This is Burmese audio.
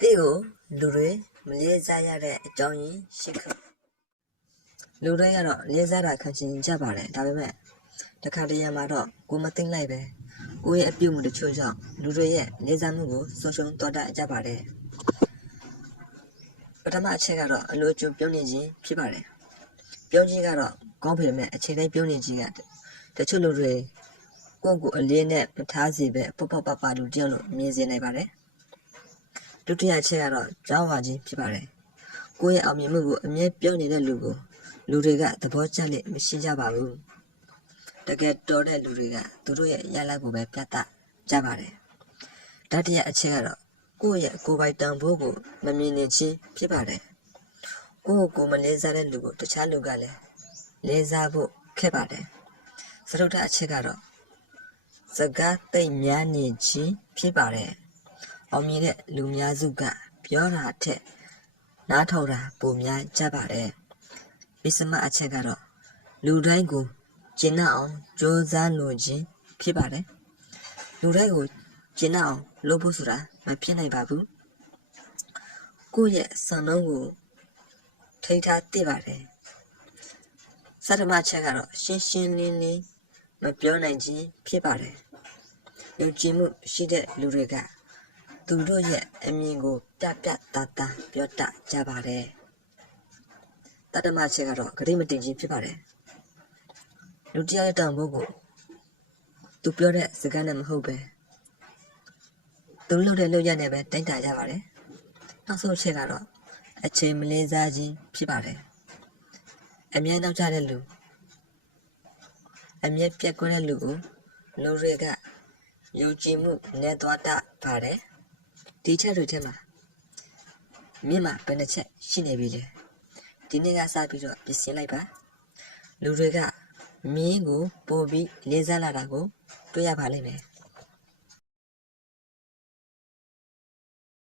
တေကိုလူတွေမလေးစားရတဲ့အကြောင်းရင်းရှိခုလူတွေကတော့လေးစားတာခံချင်ကြပါတယ်ဒါပေမဲ့တခါတရံမှာတော့ကိုမသိမ့်လိုက်ပဲကိုရဲ့အပြုတ်မှုတချို့ကြောင့်လူတွေရဲ့လေးစားမှုကိုဆုံးရှုံးသွားတတ်ကြပါတယ်ပထမအချက်ကတော့အလိုအကျုံပြုံးနေခြင်းဖြစ်ပါတယ်ပြုံးခြင်းကတော့ကောင်းပေမဲ့အချိန်တိုင်းပြုံးနေခြင်းကတချို့လူတွေကိုယ့်ကိုအလေးနဲ့မထားစေပဲပပပလူတယောက်လို့မြင်စေနိုင်ပါတယ်ဒုတိယအချက်ကတော့ကြောက်ဝါခြင်းဖြစ်ပါတယ်ကိုယ့်ရဲ့အောင်မြင်မှုကိုအမြဲပြောနေတဲ့လူကိုလူတွေကသဘောကျလိမ့်မရှိကြပါဘူးတကယ်တော်တဲ့လူတွေကသူတို့ရဲ့ရလဒ်ကိုပဲပြသကြပါတယ်တတိယအချက်ကတော့ကိုယ့်ရဲ့ကိုယ်ပိုင်တန်ဖိုးကိုမမြင်နေခြင်းဖြစ်ပါတယ်ကိုယ့်ကိုမလေးစားတဲ့လူကိုတခြားလူကလည်းလေးစားဖို့ခက်ပါတယ်စတုတ္ထအချက်ကတော့စကားသိမ့်များနေခြင်းဖြစ်ပါတယ်အောင်မြင်တဲ့လူများစုကပြောတာထက်နားထောင်တာပိုများကြပါတယ်ပစ္စမအချက်ကတော့လူတိုင်းကိုကျင့်အောင်ကြိုးစားလိုခြင်းဖြစ်ပါတယ်လူတိုင်းကိုကျင့်အောင်လုပ်ဖို့ဆိုတာမဖြစ်နိုင်ပါဘူးကိုယ့်ရဲ့စံနှုန်းကိုထိန်းထားသင့်ပါတယ်စတမအချက်ကတော့ရှင်းရှင်းလင်းလင်းမပြောနိုင်ခြင်းဖြစ်ပါတယ်ယုံကြည်မှုရှိတဲ့လူတွေကသူတို့ရဲ့အမြင်ကိုပြသားပြောတတ်ကြပါတယ်တတမချက်ကတော့ဂရိမတင်ခြင်းဖြစ်ပါတယ်လူတယောက်ရဲ့တောင်ဖို့ကိုသူပြောတဲ့စကားနဲ့မဟုတ်ပဲသူလုပ်တဲ့လုပ်ရနဲ့ပဲတိုင်းတာကြပါတယ်နောက်ဆုံးချက်ကတော့အချိန်မလေးစားခြင်းဖြစ်ပါတယ်အမြဲနောက်ကျတဲ့လူအမြဲပြက်ကွက်တဲ့လူကိုလူတွေကယုံကြည်မှုနဲ့သွားတတ်ပါတယ်ဒီချက်တွေထဲမှာမြင့်မှာဘယ်နှချက်ရှိနေပြီလဲဒီနေ့ကစပြီးတော့ပြင်ဆင်လိုက်ပါလူတွေကမင်းကိုပို့ပြီးလေးစားလာတာကိုတွေ့ရပါလိမ့်မယ်